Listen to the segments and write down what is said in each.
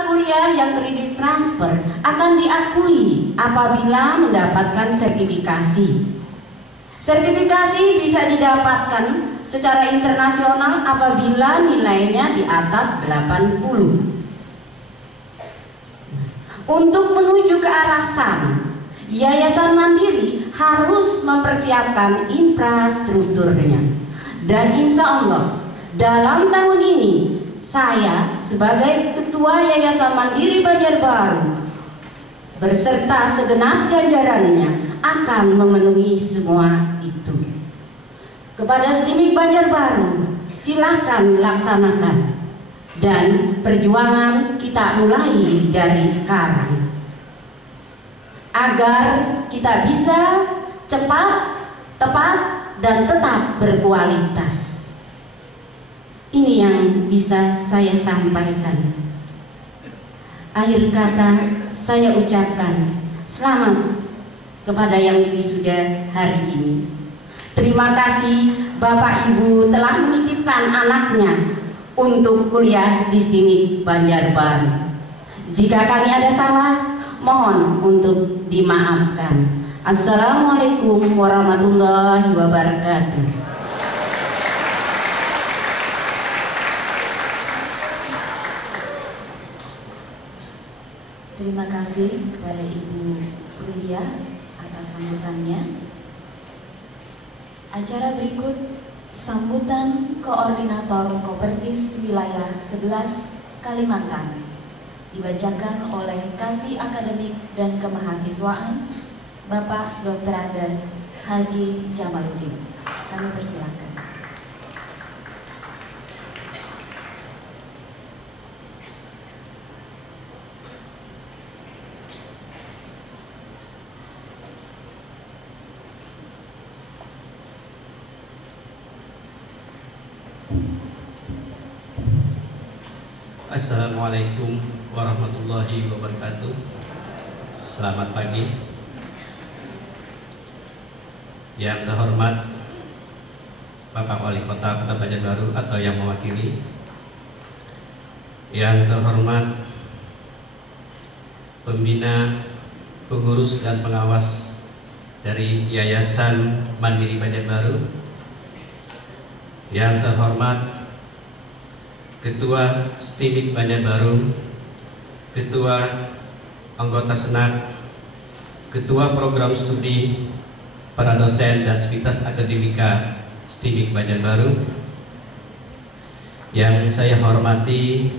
mata kuliah yang kredit transfer akan diakui apabila mendapatkan sertifikasi. Sertifikasi bisa didapatkan secara internasional apabila nilainya di atas 80. Untuk menuju ke arah sana, Yayasan Mandiri harus mempersiapkan infrastrukturnya. Dan insya Allah dalam tahun ini saya sebagai Ketua Yayasan Mandiri Banjarbaru berserta segenap jajarannya akan memenuhi semua itu. Kepada STIMIK Banjarbaru, silahkan laksanakan, dan perjuangan kita mulai dari sekarang agar kita bisa cepat, tepat, dan tetap berkualitas. Ini yang bisa saya sampaikan. Akhir kata saya ucapkan selamat kepada yang wisuda hari ini. Terima kasih Bapak Ibu telah menitipkan anaknya untuk kuliah di STIMIK Banjarbaru. Jika kami ada salah, mohon untuk dimaafkan. Assalamualaikum warahmatullahi wabarakatuh. Terima kasih kepada Ibu Rulia atas sambutannya. Acara berikut sambutan Koordinator Kopertis Wilayah 11 Kalimantan dibacakan oleh Kasih Akademik dan Kemahasiswaan Bapak Dr. Andes Haji Jamaluddin. Kami persilakan. Assalamualaikum warahmatullahi wabarakatuh. Selamat pagi. Yang terhormat Bapak Wali Kota Kota Banjarbaru atau yang mewakili, yang terhormat pembina, pengurus dan pengawas dari Yayasan Mandiri Banjarbaru, yang terhormat Ketua STIMIK Banjarbaru, Ketua Anggota Senat, Ketua Program Studi, para dosen dan sivitas akademika STIMIK Banjarbaru, yang saya hormati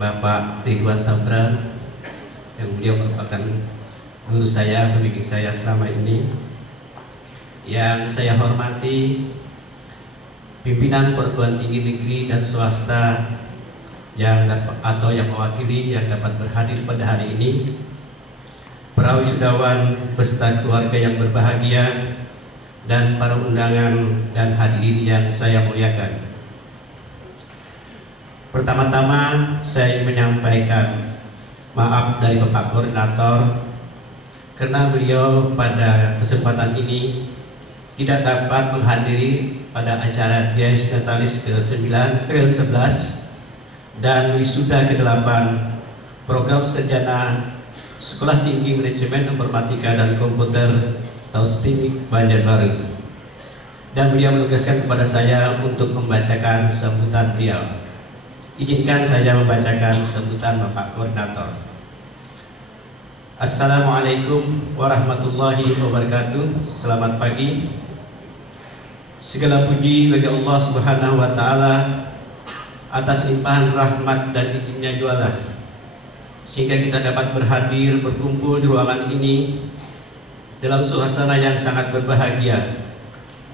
Bapak Ridwan Sabtra, yang beliau merupakan guru saya, pendidik saya selama ini, yang saya hormati pimpinan perguruan tinggi negeri dan swasta yang atau yang mewakili yang dapat berhadir pada hari ini, para wisudawan beserta keluarga yang berbahagia, dan para undangan dan hadirin yang saya muliakan. Pertama-tama saya ingin menyampaikan maaf dari Bapak Koordinator karena beliau pada kesempatan ini tidak dapat menghadiri pada acara Dies Natalis ke-11 dan wisuda ke-8 program sarjana Sekolah Tinggi Manajemen Informatika dan Komputer atau STIMIK Banjarbaru, dan beliau menugaskan kepada saya untuk membacakan sambutan beliau. Izinkan saya membacakan sambutan Bapak Koordinator. Assalamualaikum warahmatullahi wabarakatuh. Selamat pagi. Segala puji bagi Allah Subhanahu wa Ta'ala atas limpahan rahmat dan izinnya jualah, sehingga kita dapat berhadir berkumpul di ruangan ini dalam suasana yang sangat berbahagia,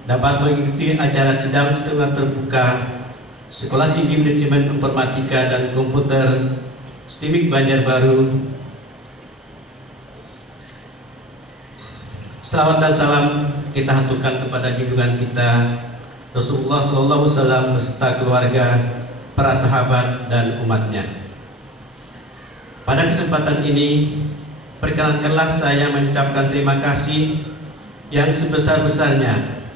dapat mengikuti acara sidang setengah terbuka Sekolah Tinggi Manajemen Informatika dan Komputer STIMIK Banjarbaru. Salawat dan salam kita haturkan kepada junjungan kita Rasulullah SAW beserta keluarga, para sahabat dan umatnya. Pada kesempatan ini, perkenankanlah saya mengucapkan terima kasih yang sebesar-besarnya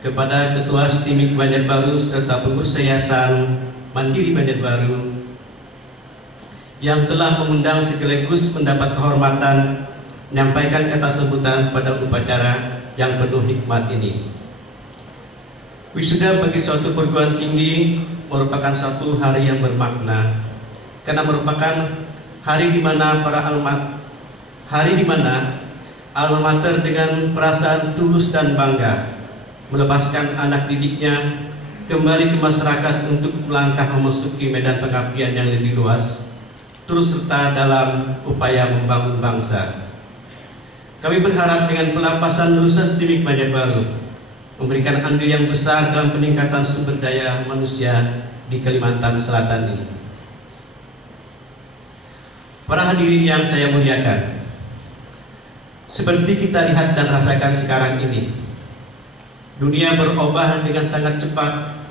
kepada Ketua STIMIK Banjarbaru serta pengurus Yayasan Mandiri Banjarbaru yang telah mengundang sekaligus mendapat kehormatan menyampaikan kata sambutan pada upacara yang penuh hikmat ini. Wisuda bagi suatu perguruan tinggi merupakan suatu hari yang bermakna, karena merupakan hari di mana alma mater dengan perasaan tulus dan bangga melepaskan anak didiknya kembali ke masyarakat untuk melangkah memasuki medan pengabdian yang lebih luas, terus serta dalam upaya membangun bangsa. Kami berharap dengan pelepasan Nusa Setimik Banjarbaru memberikan andil yang besar dalam peningkatan sumber daya manusia di Kalimantan Selatan ini. Para hadirin yang saya muliakan, seperti kita lihat dan rasakan sekarang ini, dunia berubah dengan sangat cepat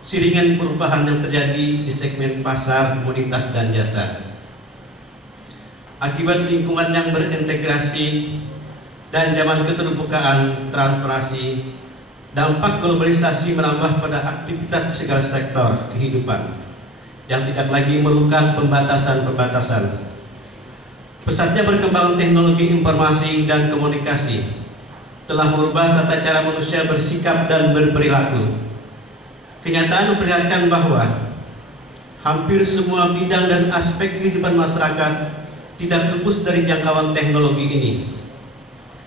seiringan perubahan yang terjadi di segmen pasar, komoditas, dan jasa. Akibat lingkungan yang berintegrasi dan zaman keterbukaan transparansi, dampak globalisasi menambah pada aktivitas segala sektor kehidupan yang tidak lagi memerlukan pembatasan-pembatasan. Pesatnya berkembang teknologi informasi dan komunikasi telah merubah tata cara manusia bersikap dan berperilaku. Kenyataan memperlihatkan bahwa hampir semua bidang dan aspek kehidupan masyarakat tidak lepas dari jangkauan teknologi ini,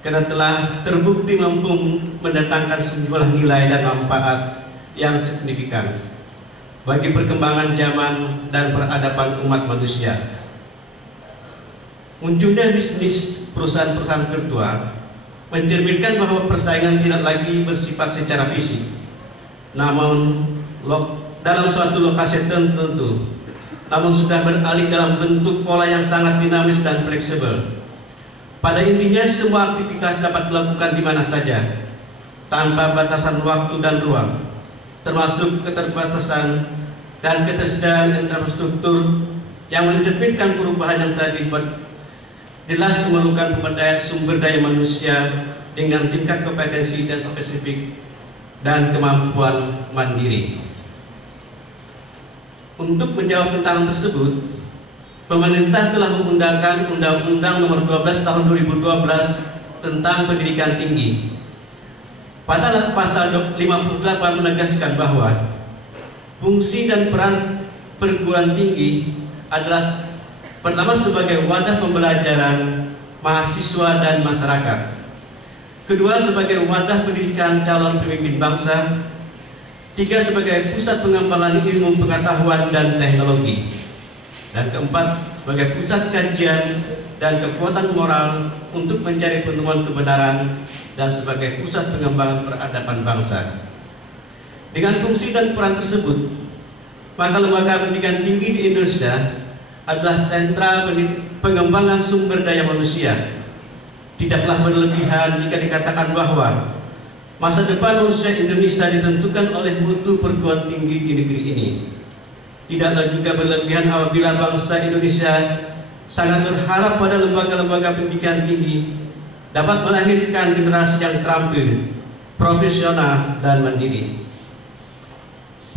karena telah terbukti mampu mendatangkan sejumlah nilai dan manfaat yang signifikan bagi perkembangan zaman dan peradaban umat manusia. Munculnya bisnis perusahaan-perusahaan virtual mencerminkan bahwa persaingan tidak lagi bersifat secara fisik, namun dalam suatu lokasi tertentu, namun sudah beralih dalam bentuk pola yang sangat dinamis dan fleksibel. Pada intinya, semua aktivitas dapat dilakukan di mana saja, tanpa batasan waktu dan ruang, termasuk keterbatasan dan ketersediaan infrastruktur yang mencerminkan perubahan yang tadi jelas memerlukan pemberdayaan sumber daya manusia dengan tingkat kompetensi dan spesifik dan kemampuan mandiri. Untuk menjawab tantangan tersebut, pemerintah telah mengundangkan Undang-Undang Nomor 12 Tahun 2012 tentang Pendidikan Tinggi. Pada pasal 58 menegaskan bahwa fungsi dan peran perguruan tinggi adalah pertama sebagai wadah pembelajaran mahasiswa dan masyarakat, kedua sebagai wadah pendidikan calon pemimpin bangsa, tiga sebagai pusat pengembangan ilmu pengetahuan dan teknologi, dan keempat sebagai pusat kajian dan kekuatan moral untuk mencari penemuan kebenaran dan sebagai pusat pengembangan peradaban bangsa. Dengan fungsi dan peran tersebut, maka lembaga pendidikan tinggi di Indonesia adalah sentra pengembangan sumber daya manusia. Tidaklah berlebihan jika dikatakan bahwa masa depan manusia Indonesia ditentukan oleh mutu perguruan tinggi di negeri ini. Tidaklah juga berlebihan apabila bangsa Indonesia sangat berharap pada lembaga-lembaga pendidikan tinggi dapat melahirkan generasi yang terampil, profesional, dan mandiri.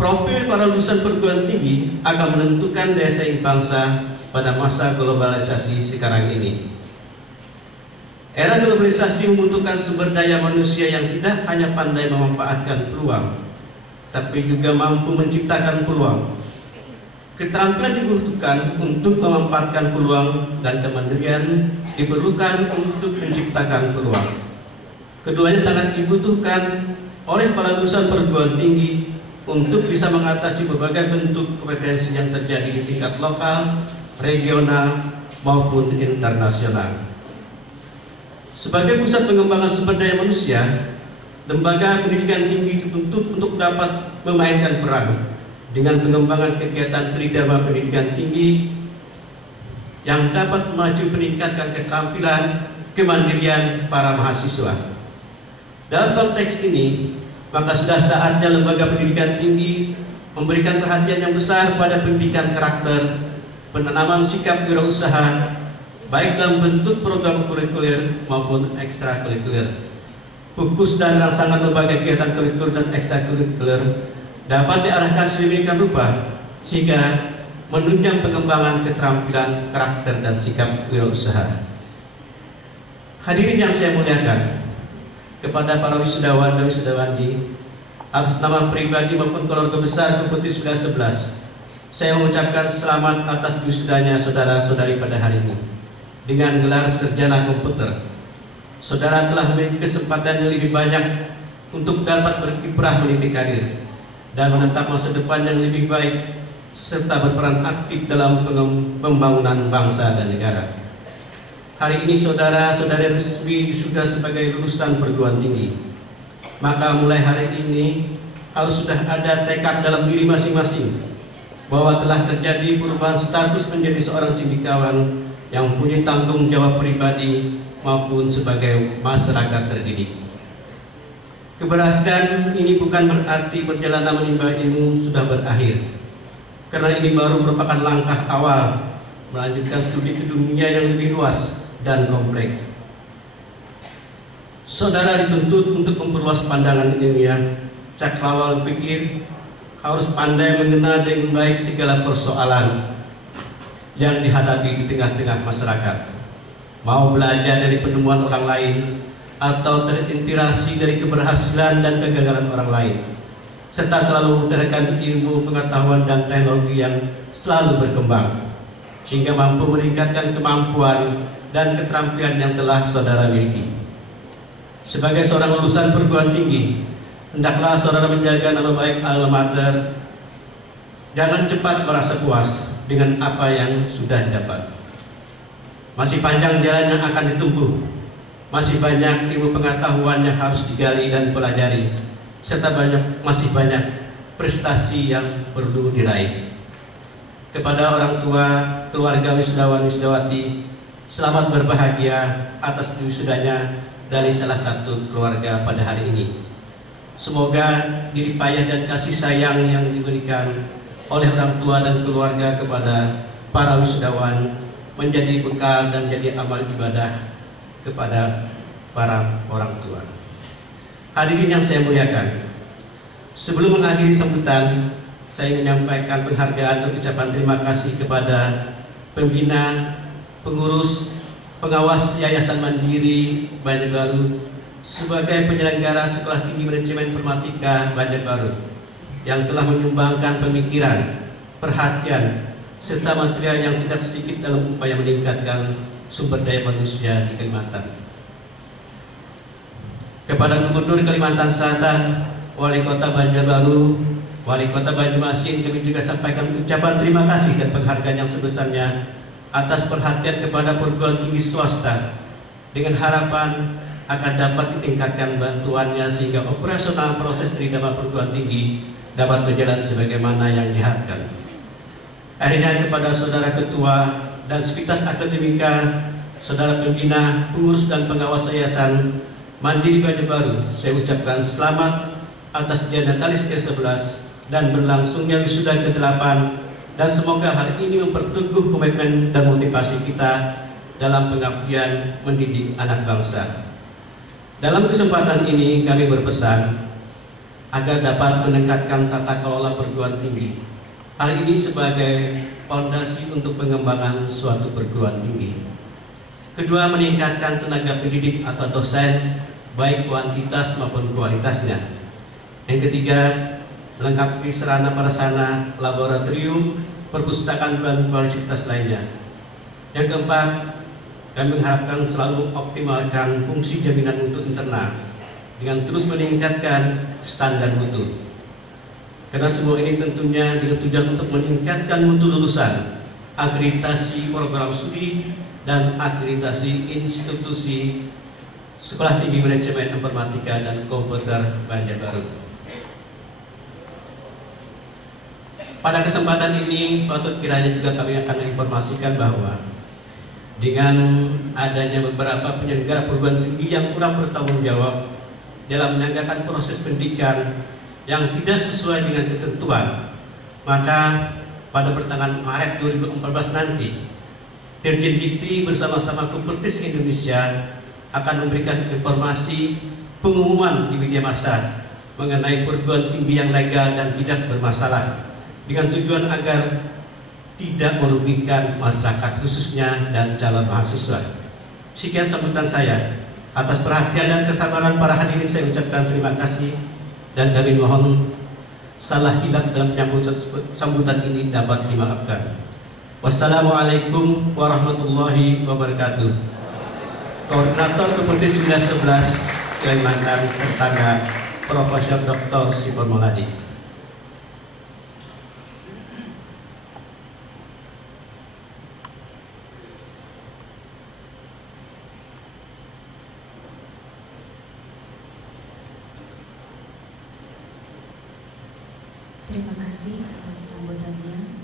Profil para lulusan perguruan tinggi akan menentukan daya saing bangsa pada masa globalisasi sekarang ini. Era globalisasi membutuhkan sumber daya manusia yang tidak hanya pandai memanfaatkan peluang, tapi juga mampu menciptakan peluang. Keterampilan dibutuhkan untuk memanfaatkan peluang dan kemandirian diperlukan untuk menciptakan peluang. Keduanya sangat dibutuhkan oleh para lulusan perguruan tinggi untuk bisa mengatasi berbagai bentuk kompetensi yang terjadi di tingkat lokal, regional, maupun internasional. Sebagai pusat pengembangan sumber daya manusia, lembaga pendidikan tinggi dituntut untuk dapat memainkan peran dengan pengembangan kegiatan tridharma pendidikan tinggi yang dapat maju meningkatkan keterampilan kemandirian para mahasiswa. Dalam konteks ini, maka sudah saatnya lembaga pendidikan tinggi memberikan perhatian yang besar pada pendidikan karakter, penanaman sikap wirausaha, baik dalam bentuk program kurikuler maupun ekstrakurikuler. Fokus dan rangsangan berbagai kegiatan kurikuler dan ekstrakurikuler dapat diarahkan sedemikian rupa sehingga menunjang pengembangan keterampilan, karakter, dan sikap wirausaha. Hadirin yang saya muliakan, kepada para wisudawan dan wisudawati, atas nama pribadi maupun keluarga besar Kompetisi 11, saya mengucapkan selamat atas wisudanya saudara-saudari pada hari ini. Dengan gelar Sarjana Komputer, saudara telah memiliki kesempatan yang lebih banyak untuk dapat berkiprah meniti karir dan menetap masa depan yang lebih baik, serta berperan aktif dalam pembangunan bangsa dan negara. Hari ini saudara-saudari resmi sudah sebagai lulusan perguruan tinggi. Maka mulai hari ini harus sudah ada tekad dalam diri masing-masing bahwa telah terjadi perubahan status menjadi seorang cindikawan yang mempunyai tanggung jawab pribadi maupun sebagai masyarakat terdidik. Keberhasilan ini bukan berarti perjalanan menimba ilmu sudah berakhir, karena ini baru merupakan langkah awal melanjutkan studi ke dunia yang lebih luas dan kompleks. Saudara dituntut untuk memperluas pandangan ilmiah, cakrawala pikir, harus pandai mengenal dengan baik segala persoalan yang dihadapi di tengah-tengah masyarakat. Mau belajar dari penemuan orang lain atau terinspirasi dari keberhasilan dan kegagalan orang lain, serta selalu mengutarakan ilmu, pengetahuan, dan teknologi yang selalu berkembang, sehingga mampu meningkatkan kemampuan dan keterampilan yang telah saudara miliki. Sebagai seorang lulusan perguruan tinggi, hendaklah saudara menjaga nama baik alma mater. Jangan cepat merasa puas dengan apa yang sudah didapat. Masih panjang jalan yang akan ditempuh. Masih banyak ilmu pengetahuan yang harus digali dan dipelajari, serta masih banyak prestasi yang perlu diraih. Kepada orang tua, keluarga wisudawan wisudawati, selamat berbahagia atas wisudanya dari salah satu keluarga pada hari ini. Semoga jerih payah dan kasih sayang yang diberikan oleh orang tua dan keluarga kepada para wisudawan menjadi bekal dan jadi amal ibadah kepada para orang tua. Hadirin yang saya muliakan, sebelum mengakhiri sambutan, saya menyampaikan penghargaan dan ucapan terima kasih kepada pembina, pengurus, pengawas Yayasan Mandiri Banjarbaru sebagai penyelenggara Sekolah Tinggi Manajemen Informatika Banjarbaru yang telah menyumbangkan pemikiran, perhatian, serta material yang tidak sedikit dalam upaya meningkatkan sumber daya manusia di Kalimantan. Kepada Gubernur Kalimantan Selatan, Wali Kota Banjarbaru, Wali Kota Banjarmasin, kami juga sampaikan ucapan terima kasih dan penghargaan yang sebesarnya atas perhatian kepada perguruan tinggi swasta, dengan harapan akan dapat ditingkatkan bantuannya sehingga operasional proses tridharma perguruan tinggi dapat berjalan sebagaimana yang diharapkan. Akhirnya kepada saudara ketua dan sivitas akademika, saudara pembina, pengurus dan pengawas Yayasan Mandiri Banjarbaru, saya ucapkan selamat atas dianatalis ke-11 dan berlangsungnya wisuda ke-8, dan semoga hari ini memperteguh komitmen dan motivasi kita dalam pengabdian mendidik anak bangsa. Dalam kesempatan ini kami berpesan agar dapat meningkatkan tata kelola perguruan tinggi. Hal ini sebagai fondasi untuk pengembangan suatu perguruan tinggi. Kedua, meningkatkan tenaga pendidik atau dosen, baik kuantitas maupun kualitasnya. Yang ketiga, melengkapi sarana prasarana laboratorium, perpustakaan dan fasilitas lainnya. Yang keempat, kami mengharapkan selalu mengoptimalkan fungsi jaminan mutu internal dengan terus meningkatkan standar mutu. Karena semua ini tentunya dengan tujuan untuk meningkatkan mutu lulusan, akreditasi program studi, dan akreditasi institusi Sekolah Tinggi Manajemen Informatika dan Komputer Banjarbaru. Pada kesempatan ini, patut kiranya juga kami akan menginformasikan bahwa dengan adanya beberapa penyelenggara perguruan tinggi yang kurang bertanggung jawab dalam menyelenggarakan proses pendidikan yang tidak sesuai dengan ketentuan, maka pada pertengahan Maret 2014 nanti, Dirjen Dikti bersama-sama Kupertis Indonesia akan memberikan informasi pengumuman di media massa mengenai perguruan tinggi yang legal dan tidak bermasalah, dengan tujuan agar tidak merugikan masyarakat khususnya dan calon mahasiswa. Sekian sambutan saya. Atas perhatian dan kesabaran para hadirin saya ucapkan terima kasih, dan kami mohon salah hilaf dalam menyambut sambutan ini dapat dimaafkan. Wassalamualaikum warahmatullahi wabarakatuh. Koordinator Keputih 911 Kalimantan Pertanda, Profesor Dr. Sipon Mauladi. Terima kasih atas sambutannya.